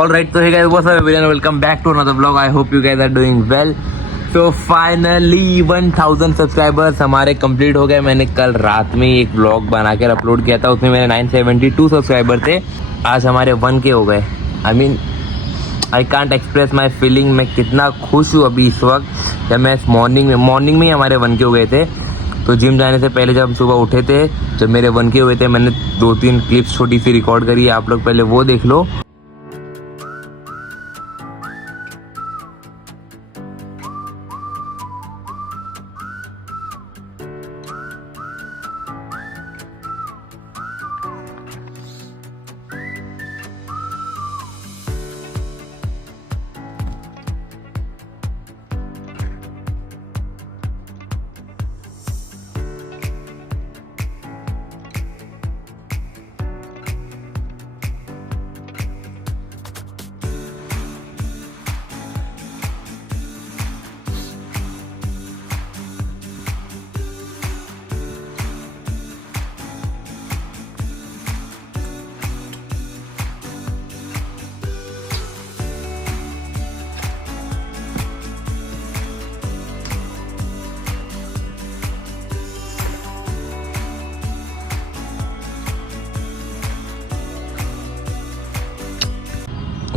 Alright, so hey guys, what's up everyone? Welcome back to another vlog. I hope you guys are doing well. So finally 1000 subscribers हमारे complete हो गए. मैंने कल रात में एक व्लॉग बना कर अपलोड किया था, उसमें मेरे 972 सब्सक्राइबर थे. आज हमारे 1K हो गए. I can't express my feeling. मैं कितना खुश हूँ अभी इस वक्त. जब मैं मॉर्निंग में ही हमारे 1K हो गए थे. तो जिम जाने से पहले जब हम सुबह उठे थे, जब मेरे 1K हुए थे, मैंने 2-3 क्लिप्स छोटी सी रिकॉर्ड करी है. आप लोग पहले वो देख लो.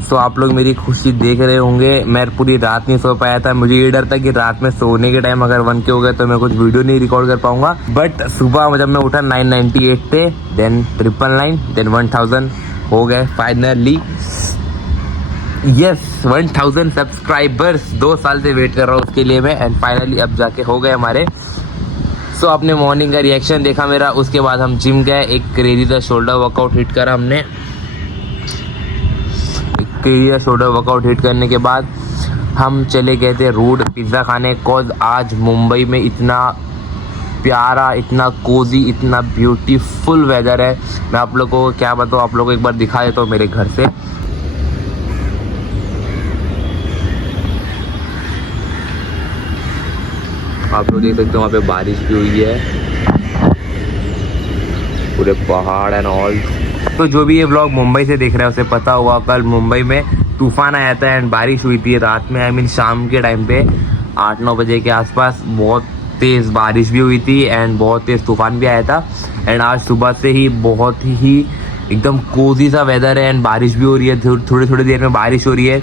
तो आप लोग मेरी खुशी देख रहे होंगे. मैं पूरी रात नहीं सो पाया था. मुझे ये डर था कि रात में सोने के टाइम अगर 1K हो गया तो मैं कुछ वीडियो नहीं रिकॉर्ड कर पाऊंगा. बट सुबह जब मैं उठा 998 थे, देन 999, देन 1000 हो गए फाइनली. Yes, 1000 subscribers. 2 साल से वेट कर रहा हूँ उसके लिए मैं, एंड फाइनली अब जाके हो गए हमारे. सो आपने मॉर्निंग का रिएक्शन देखा मेरा. उसके बाद हम जिम गए. एक क्रेजी सा शोल्डर वर्कआउट हिट करा हमने. शोल्डर वर्कआउट हिट करने के बाद हम चले गए थे रूड पिज़्ज़ा खाने. कॉज आज मुंबई में इतना प्यारा, इतना कोजी, इतना ब्यूटीफुल वेदर है. मैं आप लोगों को क्या बताऊँ, आप लोगों को एक बार दिखा देता हूँ मेरे घर से. आप लोग देख सकते हो वहाँ पे बारिश भी हुई है, पूरे पहाड़ एंड ऑल. तो जो भी ये व्लॉग मुंबई से देख रहा है उसे पता हुआ कल मुंबई में तूफान आया था एंड बारिश हुई थी रात में. शाम के टाइम पे 8-9 बजे के आसपास बहुत तेज़ बारिश भी हुई थी एंड बहुत तेज़ तूफान भी आया था. एंड आज सुबह से ही बहुत ही एकदम कोजी सा वेदर है एंड बारिश भी हो रही है. थोड़ी देर में बारिश हो रही है.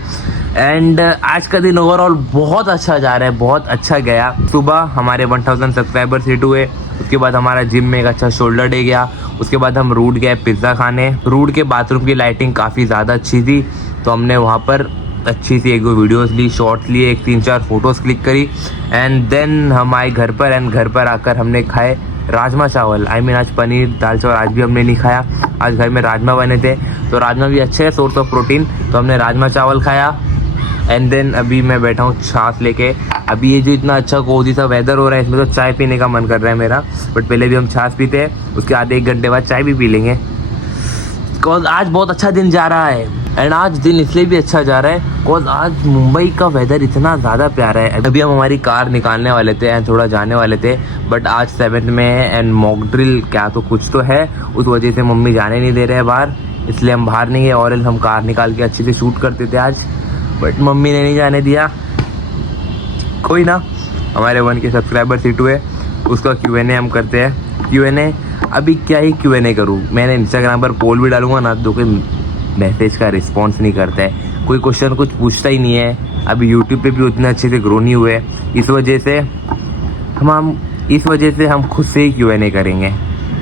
एंड आज का दिन ओवरऑल बहुत अच्छा जा रहा है, बहुत अच्छा गया. सुबह हमारे 1000 सब्सक्राइबर्स हिट हुए. उसके बाद हमारा जिम में एक अच्छा शोल्डर डे गया. उसके बाद हम रूड गए पिज़्ज़ा खाने. रूड के बाथरूम की लाइटिंग काफ़ी ज़्यादा अच्छी थी, तो हमने वहाँ पर अच्छी सी 1-2 वीडियोस ली, शॉर्ट्स लिए, 3-4 फोटोज़ क्लिक करी. एंड देन हम आए घर पर. एंड घर पर आकर हमने खाए राजमा चावल. आज पनीर दाल चावल आज भी हमने नहीं खाया. आज घर में राजमा बने थे, तो राजमा भी अच्छे है, सोर्स ऑफ प्रोटीन. तो हमने राजमा चावल खाया. एंड देन अभी मैं बैठा हूँ छाछ लेके. अभी ये जो इतना अच्छा कोजी सा वेदर हो रहा है, इसमें तो चाय पीने का मन कर रहा है मेरा. बट पहले भी हम छाछ पीते हैं, उसके आधे 1 घंटे बाद चाय भी पी लेंगे. बिकॉज आज बहुत अच्छा दिन जा रहा है. एंड आज दिन इसलिए भी अच्छा जा रहा है बिकॉज आज मुंबई का वेदर इतना ज़्यादा प्यारा है. अभी हम हमारी कार निकालने वाले थे एंड थोड़ा जाने वाले थे, बट आज 7th में है एंड मॉक ड्रिल क्या तो कुछ तो है, उस वजह से मम्मी जाने नहीं दे रहे हैं बाहर. इसलिए हम बाहर नहीं है. और हम कार निकाल के अच्छे से शूट करते थे आज, बट मम्मी ने नहीं जाने दिया. कोई ना, हमारे 1K सब्सक्राइबर्स हिट हुए. उसका Q&A हम करते हैं. Q&A अभी क्या ही Q&A करूँ. मैंने इंस्टाग्राम पर पोल भी डालूंगा ना, तो कोई मैसेज का रिस्पॉन्स नहीं करता है, कोई क्वेश्चन कुछ पूछता ही नहीं है. अभी यूट्यूब पे भी उतने अच्छे से ग्रो नहीं हुए. इस वजह से हम खुद से ही Q&A करेंगे.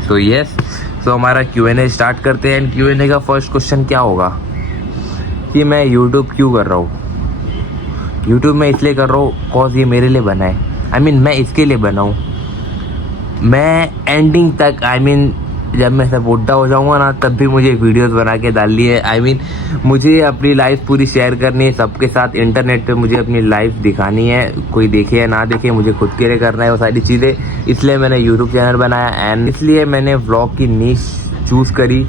सो यस, सो हमारा Q&A स्टार्ट करते हैं. एंड Q&A का फर्स्ट क्वेश्चन क्या होगा कि मैं यूट्यूब क्यों कर रहा हूँ. यूट्यूब मैं इसलिए कर रहा हूँ कॉज ये मेरे लिए बना है. मैं इसके लिए बना हूँ. मैं एंडिंग तक जब मैं सब बुढ़ा हो जाऊँगा ना, तब भी मुझे वीडियोस बना के डालनी है. मुझे अपनी लाइफ पूरी शेयर करनी है सबके साथ. इंटरनेट पे मुझे अपनी लाइफ दिखानी है. कोई देखे या ना देखे, मुझे खुद के लिए करना है वो सारी चीज़ें. इसलिए मैंने यूट्यूब चैनल बनाया एंड इसलिए मैंने व्लॉग की नीश चूज़ करी.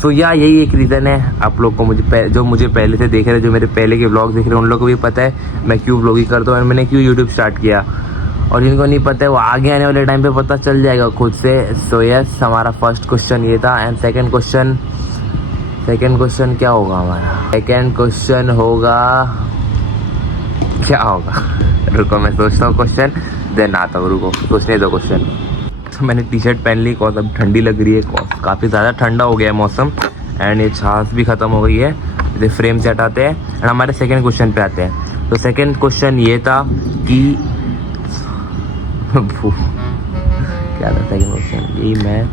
सो यही एक रीज़न है. आप लोग को मुझे पहले से देख रहे हैं, जो मेरे पहले के व्लॉग देख रहे हैं, उन लोगों को भी पता है मैं क्यों व्लॉगिंग करता हूँ और मैंने क्यों यूट्यूब स्टार्ट किया. और जिनको नहीं पता है वो आगे आने वाले टाइम पे पता चल जाएगा खुद से. सो यस, हमारा फर्स्ट क्वेश्चन ये था. And second question second question क्या होगा हमारा? सेकंड क्वेश्चन होगा, क्या होगा? रुको मैं सोचता हूँ क्वेश्चन, देन आता हूँ। रुको सोचने दो क्वेश्चन। तो मैंने टी शर्ट पहन ली, कॉज अब ठंडी लग रही है, काफ़ी ज़्यादा ठंडा हो गया है मौसम, एंड ये छाछ भी ख़त्म हो गई है। इसे फ्रेम से हटाते हैं एंड हमारे सेकंड क्वेश्चन पे आते हैं। तो सेकंड क्वेश्चन ये था कि क्या था सेकंड क्वेश्चन? यही मैं,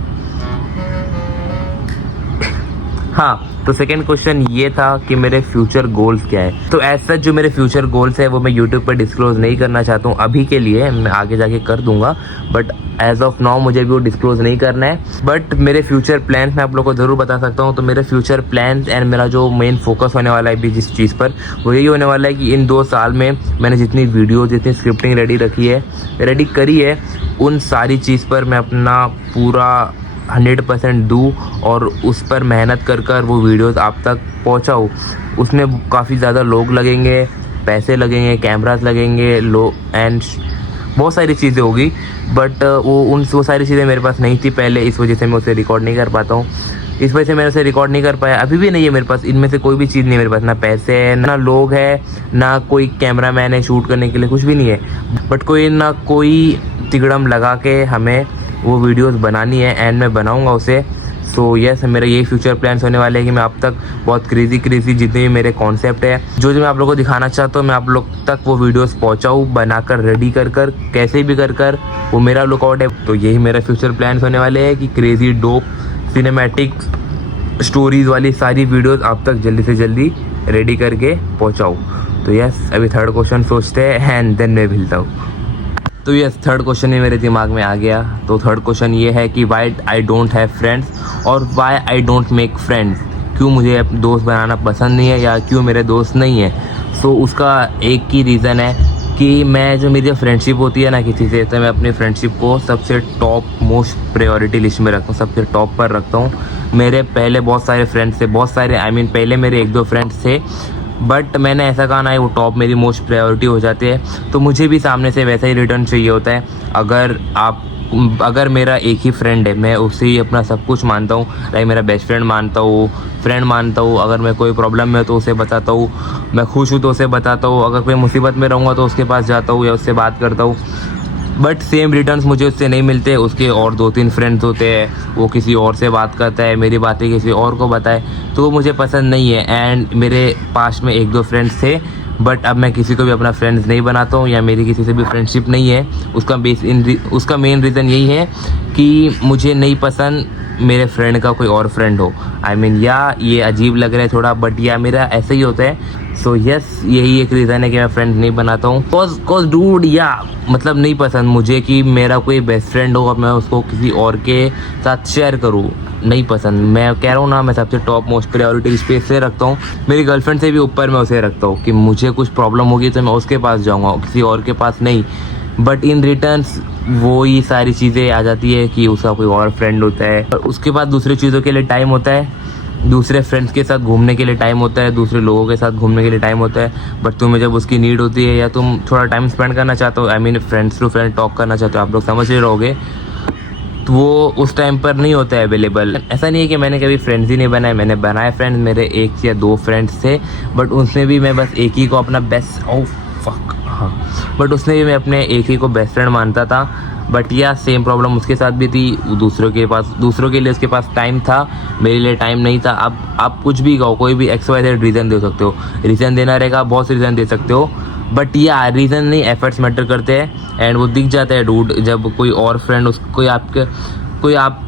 हाँ, तो सेकंड क्वेश्चन ये था कि मेरे फ्यूचर गोल्स क्या है। तो एज सच जो मेरे फ्यूचर गोल्स है वो मैं यूट्यूब पर डिस्क्लोज नहीं करना चाहता हूँ अभी के लिए, मैं आगे जाके कर दूंगा, बट एज ऑफ नाउ मुझे भी वो डिस्क्लोज नहीं करना है। बट मेरे फ्यूचर प्लान्स मैं आप लोगों को ज़रूर बता सकता हूँ। तो मेरे फ्यूचर प्लान्स एंड मेरा जो मेन फोकस होने वाला है भी जिस चीज़ पर, वो यही होने वाला है कि इन 2 साल में मैंने जितनी वीडियो, जितनी स्क्रिप्टिंग रेडी करी है, उन सारी चीज़ पर मैं अपना पूरा 100% दूँ और उस पर मेहनत कर वो वीडियोस आप तक पहुँचाऊँ। उसमें काफ़ी ज़्यादा लोग लगेंगे, पैसे लगेंगे, कैमरास लगेंगे, एंड बहुत सारी चीज़ें होगी, बट वो सारी चीज़ें मेरे पास नहीं थी पहले, इस वजह से मैं उसे रिकॉर्ड नहीं कर पाता हूँ। इस वजह से मैंने उसे रिकॉर्ड नहीं कर पाया, अभी भी नहीं है मेरे पास। इनमें से कोई भी चीज़ नहीं है मेरे पास, ना पैसे है, ना लोग है, ना कोई कैमरा मैन है शूट करने के लिए, कुछ भी नहीं है। बट कोई तिगड़म लगा के हमें वो वीडियोस बनानी है एंड मैं बनाऊंगा उसे। सो यस, मेरा ये फ्यूचर प्लान्स होने वाले हैं कि मैं आप तक बहुत क्रेज़ी जितने भी मेरे कॉन्सेप्ट है, जो मैं आप लोगों को दिखाना चाहता हूँ, मैं आप लोग तक वो वीडियोस पहुँचाऊँ, बनाकर रेडी कर कैसे भी कर वो मेरा लुकआउट है। तो यही मेरा फ्यूचर प्लान्स होने वाले हैं कि क्रेज़ी डोप सिनेमैटिक स्टोरीज़ वाली सारी वीडियोस आप तक जल्दी से जल्दी रेडी करके पहुँचाऊँ। तो यस, अभी थर्ड क्वेश्चन सोचते हैं एंड देन मैं मिलता हूँ। तो यस, थर्ड क्वेश्चन ही मेरे दिमाग में आ गया। तो थर्ड क्वेश्चन ये है कि why I don't have friends और why I don't make friends. क्यों मुझे दोस्त बनाना पसंद नहीं है या क्यों मेरे दोस्त नहीं है। सो उसका एक ही रीज़न है कि मैं जो मेरी फ्रेंडशिप होती है ना किसी से, तो मैं अपनी फ्रेंडशिप को सबसे टॉप मोस्ट प्रायोरिटी लिस्ट में रखता हूँ, सबसे टॉप पर रखता हूँ। मेरे पहले बहुत सारे फ्रेंड्स थे, पहले मेरे 1-2 फ्रेंड्स थे, बट मैंने ऐसा कहा ना वो टॉप मेरी मोस्ट प्रायोरिटी हो जाती है। तो मुझे भी सामने से वैसा ही रिटर्न चाहिए होता है। अगर मेरा एक ही फ्रेंड है, मैं उसे ही अपना सब कुछ मानता हूँ, लाइक मेरा बेस्ट फ्रेंड मानता हूँ। अगर मैं कोई प्रॉब्लम में हो तो उसे बताता हूँ, मैं खुश हूँ तो उसे बताता हूँ, अगर कोई मुसीबत में रहूँगा तो उसके पास जाता हूँ या उससे बात करता हूँ। बट सेम रिटर्न्स मुझे उससे नहीं मिलते। उसके और 2-3 फ्रेंड्स होते हैं, वो किसी और से बात करता है, मेरी बातें किसी और को बताए, तो वो मुझे पसंद नहीं है। एंड मेरे पास में 1-2 फ्रेंड्स थे, बट अब मैं किसी को भी अपना फ्रेंड्स नहीं बनाता हूँ या मेरी किसी से भी फ्रेंडशिप नहीं है। उसका मेन रीज़न यही है कि मुझे नहीं पसंद मेरे फ्रेंड का कोई और फ्रेंड हो। या ये अजीब लग रहा है थोड़ा, बट या मेरा ऐसे ही होता है। सो यस, यही एक रीज़न है कि मैं फ्रेंड नहीं बनाता हूँ। कॉज डूड, या मतलब नहीं पसंद मुझे कि मेरा कोई बेस्ट फ्रेंड हो और मैं उसको किसी और के साथ शेयर करूँ, नहीं पसंद। मैं कह रहा हूँ ना, मैं सबसे टॉप मोस्ट प्रायोरिटी स्पेस से रखता हूँ। मेरी गर्लफ्रेंड से भी ऊपर मैं उसे रखता हूँ कि मुझे कुछ प्रॉब्लम होगी तो मैं उसके पास जाऊँगा, किसी और के पास नहीं। बट इन रिटर्न्स वो ये सारी चीज़ें आ जाती है कि उसका कोई और फ्रेंड होता है, और उसके बाद दूसरी चीज़ों के लिए टाइम होता है, दूसरे फ्रेंड्स के साथ घूमने के लिए टाइम होता है, दूसरे लोगों के साथ घूमने के लिए टाइम होता है। बट तुम्हें जब उसकी नीड होती है या तुम थोड़ा टाइम स्पेंड करना चाहते हो, फ्रेंड्स टू फ्रेंड टॉक करना चाहते हो, आप लोग समझ ही रहोगे, तो वो उस टाइम पर नहीं होता है अवेलेबल। ऐसा नहीं है कि मैंने कभी फ्रेंड्स ही नहीं बनाए, मैंने बनाए फ्रेंड्स, मेरे 1 या 2 फ्रेंड्स थे, बट उनमें भी मैं बस एक ही को अपना बट उसमें भी मैं अपने एक ही को बेस्ट फ्रेंड मानता था। बट या सेम प्रॉब्लम उसके साथ भी थी, दूसरों के लिए उसके पास टाइम था, मेरे लिए टाइम नहीं था। अब आप कुछ भी कहो, कोई भी XYZ रीज़न दे सकते हो, रीज़न देना रहेगा, बहुत से रीज़न दे सकते हो, बट या रीज़न नहीं, एफर्ट्स मैटर करते हैं। एंड वो दिख जाता है डूड, जब कोई और फ्रेंड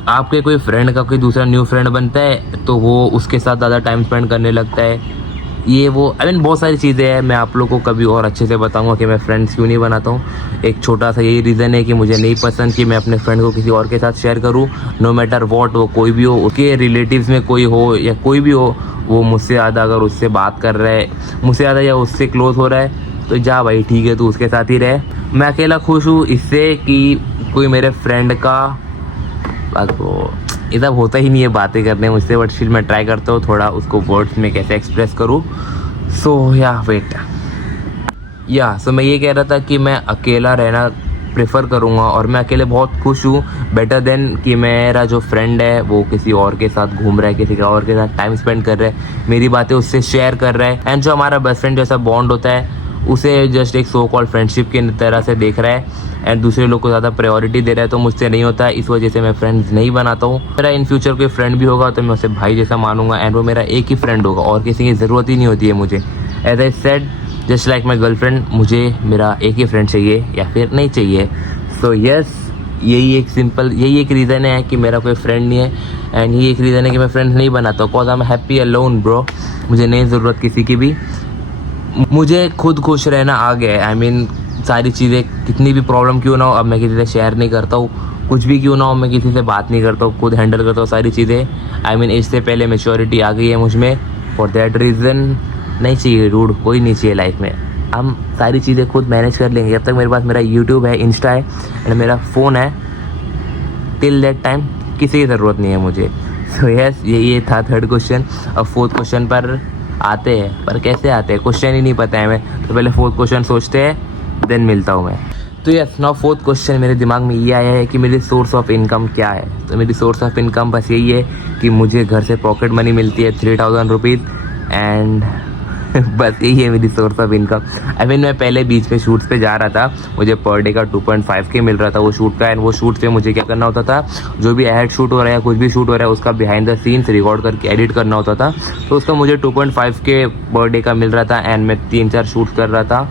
आपके कोई फ्रेंड का कोई दूसरा न्यू फ्रेंड बनता है, तो वो उसके साथ ज़्यादा टाइम स्पेंड करने लगता है। ये वो बहुत सारी चीज़ें हैं, मैं आप लोगों को कभी और अच्छे से बताऊंगा कि मैं फ्रेंड्स क्यों नहीं बनाता हूँ। एक छोटा सा यही रीज़न है कि मुझे नहीं पसंद कि मैं अपने फ्रेंड को किसी और के साथ शेयर करूँ, नो मैटर वॉट, वो कोई भी हो, उसके रिलेटिव्स में कोई हो या कोई भी हो, वो मुझसे ज़्यादा अगर उससे बात कर रहा है, मुझसे ज़्यादा या उससे क्लोज हो रहा है, तो जा भाई ठीक है, तू उसके साथ ही रहे। मैं अकेला खुश हूँ इससे कि कोई मेरे फ्रेंड का ये सब होता ही नहीं है बातें करने मुझसे, बट फिर मैं ट्राई करता हूँ थोड़ा उसको वर्ड्स में कैसे एक्सप्रेस करूँ। सो मैं ये कह रहा था कि मैं अकेला रहना प्रेफर करूँगा और मैं अकेले बहुत खुश हूँ, बेटर देन कि मेरा जो फ्रेंड है वो किसी और के साथ घूम रहा है, किसी और के साथ टाइम स्पेंड कर रहा है, मेरी बातें उससे शेयर कर रहा है, एंड जो हमारा बेस्ट फ्रेंड जैसा बॉन्ड होता है उसे जस्ट एक सो कॉल्ड फ्रेंडशिप की तरह से देख रहा है एंड दूसरे लोग को ज़्यादा प्रायोरिटी दे रहा है, तो मुझसे नहीं होता है। इस वजह से मैं फ्रेंड्स नहीं बनाता हूँ। मेरा इन फ्यूचर कोई फ्रेंड भी होगा तो मैं उसे भाई जैसा मानूंगा एंड वो मेरा एक ही फ्रेंड होगा और किसी की ज़रूरत ही नहीं होती है मुझे। As I said, just like my girlfriend, मुझे मेरा एक ही फ्रेंड चाहिए या फिर नहीं चाहिए। सो यस, यही एक रीज़न है कि मेरा कोई फ्रेंड नहीं है एंड यही एक रीज़न है कि मैं फ्रेंड्स नहीं बनाता, because I am happy alone bro. मुझे नहीं ज़रूरत किसी की भी, मुझे खुद खुश रहना आ गया है। आई मीन सारी चीज़ें कितनी भी प्रॉब्लम क्यों ना हो, अब मैं किसी से शेयर नहीं करता हूँ, कुछ भी क्यों ना हो मैं किसी से बात नहीं करता हूँ, खुद हैंडल करता हूँ सारी चीज़ें। आई मीन इससे पहले मैच्योरिटी आ गई है मुझ में, फॉर दैट रीज़न नहीं चाहिए रूड, कोई नहीं चाहिए लाइफ में। हम सारी चीज़ें खुद मैनेज कर लेंगे। जब तक मेरे पास मेरा यूट्यूब है, इंस्टा है एंड मेरा फ़ोन है, टिल दैट टाइम किसी की ज़रूरत नहीं है मुझे। सो यस, ये था थर्ड क्वेश्चन। अब फोर्थ क्वेश्चन पर आते हैं, पर कैसे आते हैं क्वेश्चन ही नहीं पता है हमें, तो पहले फोर्थ क्वेश्चन सोचते हैं देन मिलता हूँ मैं। तो यस, नाउ फोर्थ क्वेश्चन मेरे दिमाग में ये आया है कि मेरी सोर्स ऑफ इनकम क्या है। तो मेरी सोर्स ऑफ इनकम बस यही है कि मुझे घर से पॉकेट मनी मिलती है 3000 रुपीज़ एंड बस यही है मेरी source of income. I mean मैं पहले बीच में शूट्स पे जा रहा था, मुझे पर डे का 2.5K मिल रहा था वो शूट का, एंड वो शूट पे मुझे क्या करना होता था, जो भी एड शूट हो रहा है या कुछ भी शूट हो रहा है उसका बिहाइंड द सीन्स रिकॉर्ड करके एडिट करना होता था, तो उसका मुझे 2.5K पर डे का मिल रहा था एंड मैं 3-4 शूट कर रहा था।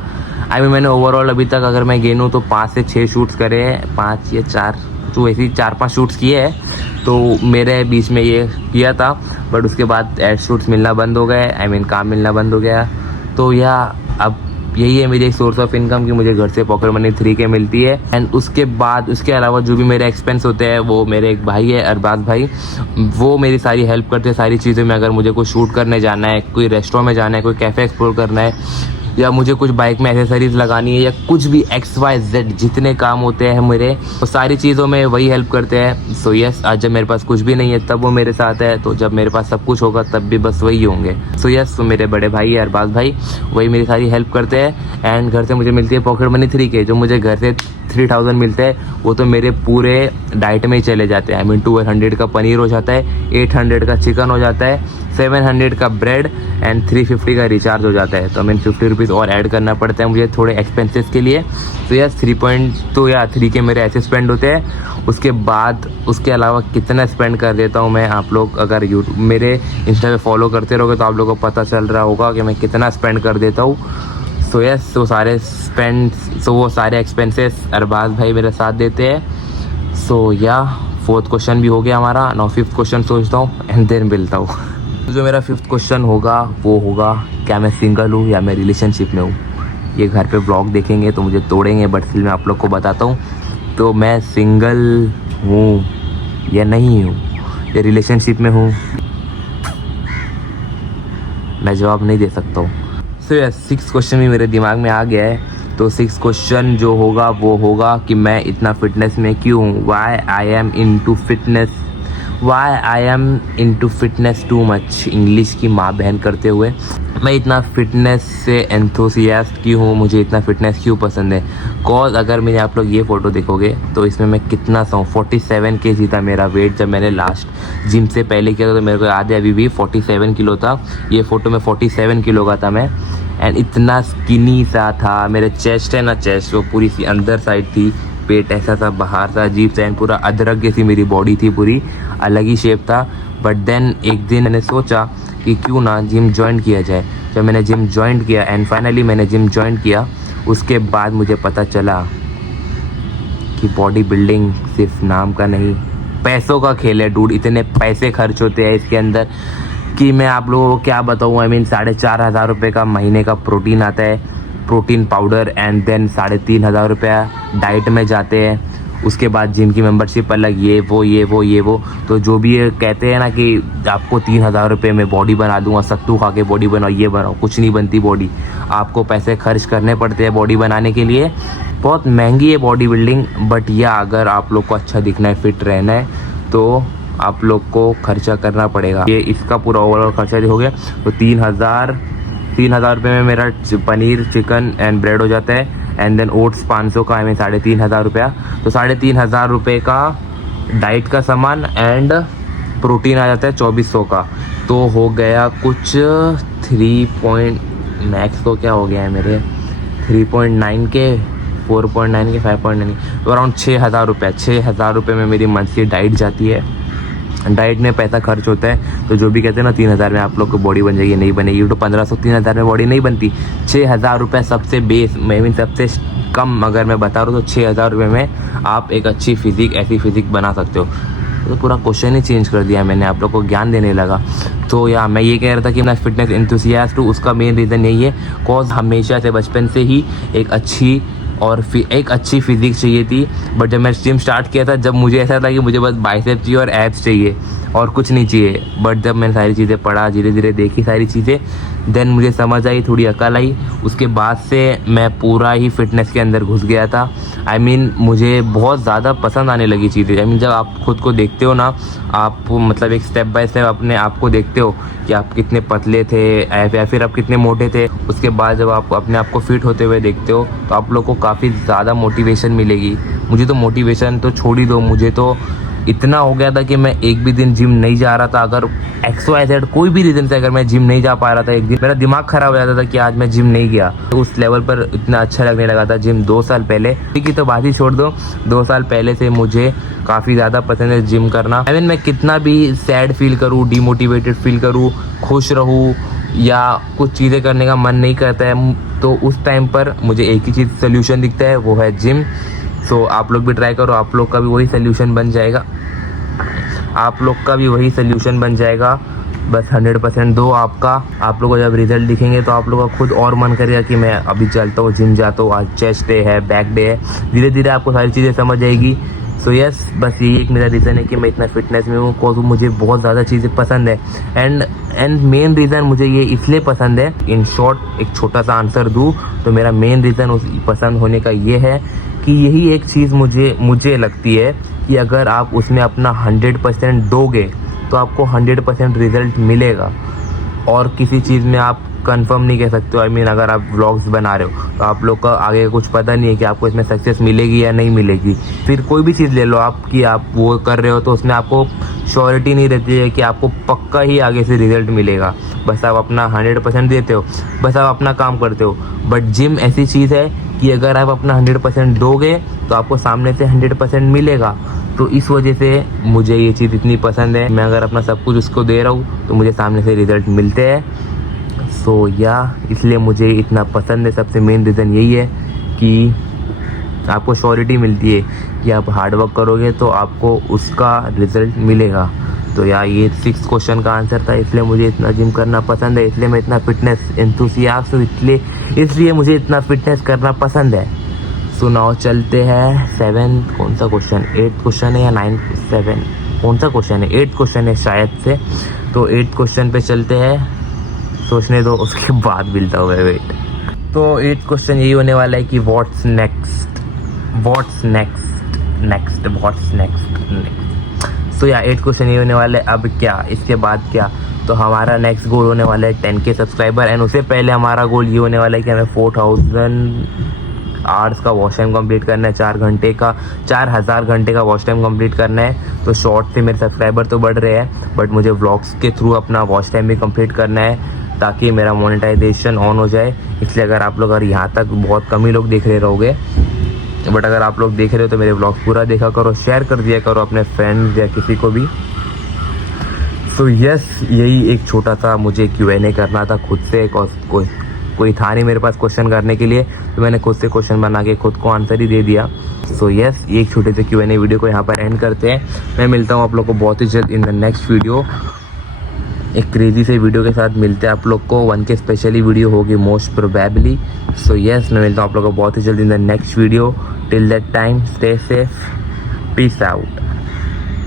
आई मीन मैंने ओवरऑल अभी तक अगर मैं गिनूँ तो 5 से 6 शूट्स करे हैं, 5 या 4, तो ऐसे ही 4-5 शूट्स किए हैं। तो मेरे बीच में ये किया था, बट उसके बाद एड शूट्स मिलना बंद हो गए, आई मीन काम मिलना बंद हो गया। तो या अब यही है मेरी एक सोर्स ऑफ इनकम कि मुझे घर से पॉकेट मनी 3K मिलती है एंड उसके बाद उसके अलावा जो भी मेरे एक्सपेंस होते हैं वो मेरे एक भाई है अरबाज भाई, वो मेरी सारी हेल्प करते हैं सारी चीज़ों में। अगर मुझे कोई शूट करने जाना है, कोई रेस्टोरेंट में जाना है, कोई कैफ़े एक्सप्लोर करना है, या मुझे कुछ बाइक में एसेसरीज लगानी है, या कुछ भी XYZ जितने काम होते हैं मेरे, वो सारी चीज़ों में वही हेल्प करते हैं। सो यस, आज जब मेरे पास कुछ भी नहीं है तब वो मेरे साथ है, तो जब मेरे पास सब कुछ होगा तब भी बस वही होंगे। सो यस, तो मेरे बड़े भाई है अरबाज भाई, वही मेरी सारी हेल्प करते हैं एंड घर से मुझे मिलती है पॉकेट मनी 3K। जो मुझे घर से 3000 मिलते हैं वो तो मेरे पूरे डाइट में ही चले जाते हैं। आई मीन 200 का पनीर हो जाता है, 800 का चिकन हो जाता है, 700 का ब्रेड एंड 350 का रिचार्ज हो जाता है। तो आई मीन 50 रुपीज़ और ऐड करना पड़ता है मुझे थोड़े एक्सपेंसेस के लिए। तो यार 3K मेरे ऐसे स्पेंड होते हैं। उसके बाद उसके अलावा कितना स्पेंड कर देता हूँ मैं, आप लोग अगर यूट्यूब मेरे इंस्टा पे फॉलो करते रहोगे तो आप लोगों को पता चल रहा होगा कि मैं कितना स्पेंड कर देता हूँ। सो यस, वो सारे एक्सपेंसेस अरबाज भाई मेरे साथ देते हैं। सो या फोर्थ क्वेश्चन भी हो गया हमारा। नाउ फिफ्थ क्वेश्चन सोचता हूँ एंड देन मिलता हूँ। जो मेरा फिफ्थ क्वेश्चन होगा वो होगा, क्या मैं सिंगल हूँ या मैं रिलेशनशिप में हूँ। ये घर पे ब्लॉग देखेंगे तो मुझे तोड़ेंगे, बट फिर मैं आप लोग को बताता हूँ। तो मैं सिंगल हूँ या नहीं हूँ, या रिलेशनशिप में हूँ, मैं जवाब नहीं दे सकता हूँ। सो यस, सिक्स क्वेश्चन भी मेरे दिमाग में आ गया है। तो सिक्स क्वेश्चन जो होगा वो होगा कि मैं इतना फिटनेस में क्यों हूँ, why I am into fitness too much. English की माँ बहन करते हुए मैं इतना फिटनेस से एंथुसियास्ट क्यों हूँ, मुझे इतना फिटनेस क्यों पसंद है। कॉज अगर मेरे आप लोग ये फ़ोटो देखोगे तो इसमें मैं कितना सा हूँ, 47 kg था मेरा वेट जब मैंने लास्ट जिम से पहले किया था। तो मेरे को याद है अभी भी 47 किलो था। ये फ़ोटो में 47 किलो का था मैं, एंड इतना स्किनी सा था। मेरे चेस्ट है ना, चेस्ट वो पूरी सी अंदर साइड थी, पेट ऐसा सा बाहर सा अजीब सा, एंड पूरा अदरक जैसी मेरी बॉडी थी, पूरी अलग ही शेप था। बट देन एक दिन मैंने सोचा कि क्यों ना जिम ज्वाइन किया जाए। जब मैंने जिम ज्वाइन किया एंड फाइनली मैंने जिम ज्वाइन किया, उसके बाद मुझे पता चला कि बॉडी बिल्डिंग सिर्फ नाम का नहीं, पैसों का खेल है डूड। इतने पैसे खर्च होते हैं इसके अंदर कि मैं आप लोगों को क्या बताऊँ। आई मीन 4500 रुपये का महीने का प्रोटीन आता है, प्रोटीन पाउडर, एंड देन 3500 रुपया डाइट में जाते हैं। उसके बाद जिम की मेंबरशिप अलग, ये वो। तो जो भी ये कहते हैं ना कि आपको 3000 रुपये में बॉडी बना दूंगा, सत्तू खा के बॉडी बनाओ, ये बनाओ, कुछ नहीं बनती बॉडी। आपको पैसे खर्च करने पड़ते हैं बॉडी बनाने के लिए। बहुत महंगी है बॉडी बिल्डिंग, बट या अगर आप लोग को अच्छा दिखना है, फिट रहना है, तो आप लोग को खर्चा करना पड़ेगा। ये इसका पूरा ओवरऑल खर्चा जो हो गया तो 3000 रुपये में मेरा पनीर, चिकन एंड ब्रेड हो जाता है, एंड देन ओट्स 500 का, आई मीन 3,500 रुपया। तो 3,500 रुपये का डाइट का सामान एंड प्रोटीन आ जाता है 2400 का। तो हो गया कुछ 3 मैक्स को क्या हो गया है मेरे 3.9 के 4.9 के 5.9 तो अराउंड 6,000 रुपये। 6,000 रुपये में मेरी मंथली डाइट जाती है। डाइट में पैसा खर्च होता है, तो जो भी कहते हैं ना 3,000 में आप लोग को बॉडी बन जाएगी, नहीं बनेगी। तो 1500 3,000 में बॉडी नहीं बनती। 6,000 रुपये सबसे बेस, मैं मीन सबसे कम अगर मैं बता रहा हूँ तो 6,000 रुपये में आप एक अच्छी फिजिक, ऐसी फिजिक बना सकते हो। तो पूरा क्वेश्चन ही चेंज कर दिया मैंने, आप लोग को ज्ञान देने लगा। तो या मैं ये कह रहा था कि मैं फिटनेस एंथुसियास्ट हूँ, उसका मेन रीज़न यही है कॉज हमेशा से बचपन से ही एक अच्छी फिजिक चाहिए थी। बट जब मैं जिम स्टार्ट किया था, जब मुझे ऐसा था कि मुझे बस बाइसेप चाहिए और एब्स चाहिए और कुछ नहीं चाहिए। बट जब मैंने सारी चीज़ें पढ़ा, धीरे धीरे देखी सारी चीज़ें, देन मुझे समझ आई, थोड़ी अकल आई। उसके बाद से मैं पूरा ही फिटनेस के अंदर घुस गया था। आई मीन मुझे बहुत ज़्यादा पसंद आने लगी चीज़ें। आई मीन जब आप खुद को देखते हो ना, आप मतलब एक स्टेप बाय स्टेप अपने आप को देखते हो कि आप कितने पतले थे या फिर आप कितने मोटे थे। उसके बाद जब आप अपने आप को फिट होते हुए देखते हो तो आप लोग को काफ़ी ज़्यादा मोटिवेशन मिलेगी। मुझे तो मोटिवेशन तो छोड़ ही दो, मुझे तो इतना हो गया था कि मैं एक भी दिन जिम नहीं जा रहा था। अगर XYZ कोई भी रीज़न से अगर मैं जिम नहीं जा पा रहा था, एक दिन मेरा दिमाग खराब हो जाता था कि आज मैं जिम नहीं गया। तो उस लेवल पर इतना अच्छा लगने लगा था जिम 2 साल पहले की तो बात ही छोड़ दो। 2 साल पहले से मुझे काफ़ी ज़्यादा पसंद है जिम करना। आई मीन मैं कितना भी सैड फील करूँ, डिमोटिवेटेड फील करूँ, खुश रहूँ या कुछ चीज़ें करने का मन नहीं करता है, तो उस टाइम पर मुझे एक ही चीज़ सोल्यूशन दिखता है, वो है जिम। सो आप लोग भी ट्राई करो, आप लोग का भी वही सोल्यूशन बन जाएगा। आप लोग का भी वही सोल्यूशन बन जाएगा। बस 100% दो आपका। आप लोग को जब रिजल्ट दिखेंगे तो आप लोगों का खुद और मन करेगा कि मैं अभी चलता हूँ, जिम जाता हूँ, आज चेस्ट डे है, बैक डे है। धीरे धीरे आपको सारी चीज़ें समझ आएगी। सो यस, बस यही एक मेरा रीज़न है कि मैं इतना फिटनेस में हूँ, कॉज मुझे बहुत ज़्यादा चीज़ें पसंद है। एंड मेन रीज़न मुझे ये इसलिए पसंद है, इन शॉर्ट एक छोटा सा आंसर दूँ तो मेरा मेन रीज़न उस पसंद होने का ये है कि यही एक चीज़ मुझे लगती है कि अगर आप उसमें अपना 100% दोगे तो आपको 100% रिज़ल्ट मिलेगा। और किसी चीज़ में आप कंफर्म नहीं कह सकते हो। आई मीन अगर आप व्लॉग्स बना रहे हो तो आप लोग का आगे कुछ पता नहीं है कि आपको इसमें सक्सेस मिलेगी या नहीं मिलेगी। फिर कोई भी चीज़ ले लो आप कि आप वो कर रहे हो तो उसमें आपको श्योरिटी नहीं रहती है कि आपको पक्का ही आगे से रिज़ल्ट मिलेगा। बस आप अपना 100% देते हो, बस आप अपना काम करते हो। बट जिम ऐसी चीज़ है कि अगर आप अपना 100% दोगे तो आपको सामने से 100% मिलेगा। तो इस वजह से मुझे ये चीज़ इतनी पसंद है। मैं अगर अपना सब कुछ उसको दे रहा हूँ तो मुझे सामने से रिज़ल्ट मिलते हैं। सो या इसलिए मुझे इतना पसंद है। सबसे मेन रीज़न यही है कि आपको श्योरिटी मिलती है कि आप हार्डवर्क करोगे तो आपको उसका रिज़ल्ट मिलेगा। तो यार ये 6th क्वेश्चन का आंसर था। इसलिए मुझे इतना जिम करना पसंद है, इसलिए मैं इतना फिटनेस एंथुसियास्ट हूँ, इसलिए मुझे इतना फिटनेस करना पसंद है। सो नाउ चलते हैं 7 कौन सा क्वेश्चन, 8th क्वेश्चन है या 9th 7 कौन सा क्वेश्चन है, 8th क्वेश्चन है शायद से। तो 8th क्वेश्चन पे चलते हैं, सोचने दो उसके बाद मिलता हुआ वेट। तो 8th क्वेश्चन यही होने वाला है कि व्हाट्स नेक्स्ट। सो या 8th क्वेश्चन ये होने वाला है, अब क्या, इसके बाद क्या। तो हमारा नेक्स्ट गोल होने वाला है 10K सब्सक्राइबर। एंड उससे पहले हमारा गोल ये होने वाला है कि हमें 4000 आवर्स का वॉच टाइम कंप्लीट करना है, 4,000 घंटे का वॉच टाइम कंप्लीट करना है। तो शॉर्ट से मेरे सब्सक्राइबर तो बढ़ रहे हैं, बट मुझे व्लॉग्स के थ्रू अपना वॉच टाइम भी कंप्लीट करना है ताकि मेरा मोनेटाइजेशन ऑन हो जाए। इसलिए अगर आप लोग अगर यहाँ तक बहुत कम ही लोग देख रहे रहोगे, बट अगर आप लोग देख रहे हो तो मेरे व्लॉग्स पूरा देखा करो, शेयर कर दिया करो अपने फ्रेंड्स या किसी को भी। सो यस, यही एक छोटा सा मुझे Q&A करना था खुद से। कोई था नहीं मेरे पास क्वेश्चन करने के लिए, तो मैंने खुद से क्वेश्चन बना के खुद को आंसर ही दे दिया। सो यस, एक छोटे से Q&A वीडियो को यहाँ पर एंड करते हैं। मैं मिलता हूँ आप लोग को बहुत ही जल्द इन द नेक्स्ट वीडियो। एक क्रेजी से वीडियो के साथ मिलते हैं आप लोग को। 1K स्पेशली वीडियो होगी मोस्ट प्रोबेबली। सो यस, मैं मिलता हूँ आप लोग को बहुत ही जल्द in the next video. Till that time stay safe, peace out.